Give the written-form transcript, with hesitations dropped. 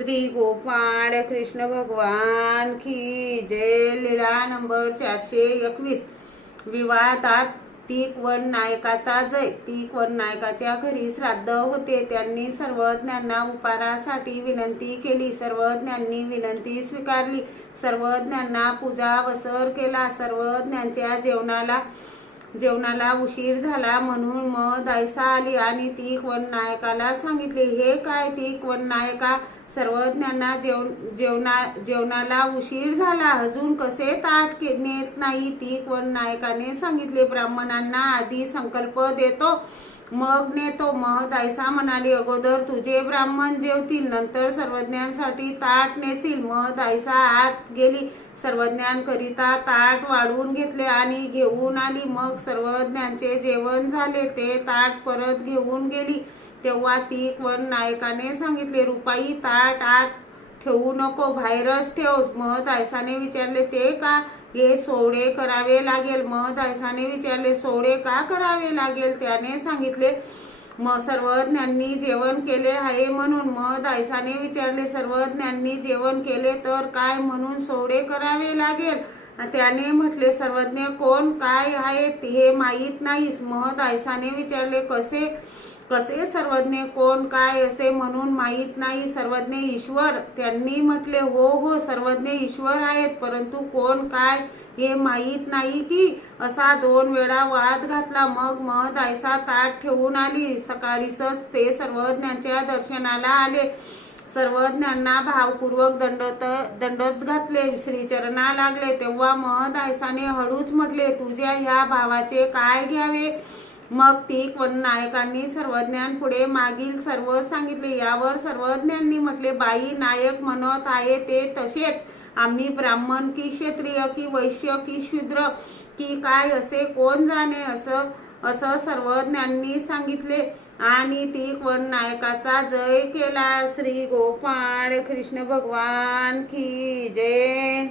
श्री गोपाळ कृष्ण भगवान की जय। लीळा नंबर 421। विवादात तीकवन नायकाचा जय। तीकवन नायकाच्या घरी श्राद्ध होते। त्यांनी सर्वज्ञांना उपारासाठी विनंती केली। सर्वज्ञांनी विनंती स्वीकारली। सर्वज्ञांना पूजा वसर केला। सर्वज्ञांच्या जेवणाला उशीर झाला म्हणून दायसा आली आणि तीकवन नायकाला सांगितले, हे काय तीकवन नायका, सर्वज्ञांना जेवणाला उशीर झाला, अजून कसे ताट नेत नाही? तीकवन नायकाने सांगितले, ब्राह्मणांना आधी संकल्प देतो मग नेतो। दायसा म्हणाली, अगोदर तुझे ब्राह्मण जेवतील, नंतर सर्वज्ञांसाठी ताट नेसील। दायसा आत गेली, सर्वज्ञांकरिता ताट वाढवून घेतले आणि घेऊन आली। मग सर्वज्ञांचे जेवण झाले, ते ताट परत घेऊन गेली। तेव्हा तीकवन नायकाने सांगितले, रुपाई ताट आत ठेवू नको, बाहेरच ठेव। दायसाने विचारले, ते का? हे सोडे करावे लागेल। दायसाने विचारले, सोडे का करावे लागेल? त्याने सांगितले, सर्वज्ञांनी जेवण केले आहे म्हणून। दायसाने विचारले, सर्वज्ञांनी जेवण केले तर काय म्हणून सोडे करावे लागेल? त्याने म्हटले, सर्वज्ञ कोण काय आहेत हे माहीत नाहीस। दायसाने विचारले, कसे सर्वज्ञ कोण काय असे म्हणून माहीत नाही? सर्वज्ञ ईश्वर। त्यांनी म्हटले, हो सर्वज्ञ ईश्वर आहेत, परंतु कोण काय हे माहीत नाही की? असा 2 वेळा वाद घातला। मग दायसा ताट ठेवून आली। सकाळीच ते सर्वज्ञांच्या दर्शनाला आले। सर्वज्ञांना भावपूर्वक दंडोत घातले, श्रीचरणा लागले। तेव्हा दायसाने हळूच म्हटले, तुझ्या ह्या भावाचे काय घ्यावे? मग तीकवन नायकांनी सर्वज्ञांपुढे मागील सर्व सांगितले। यावर सर्वज्ञांनी म्हटले, बाई नायक म्हणत आहे ते तसेच। आम्ही ब्राह्मण की क्षत्रिय की वैश्य की शूद्र की काय असे कोण जाणे? असं सर्वज्ञांनी सांगितले आणि तीकवन नायकाचा जय केला। श्री गोपाळ कृष्ण भगवान की जय।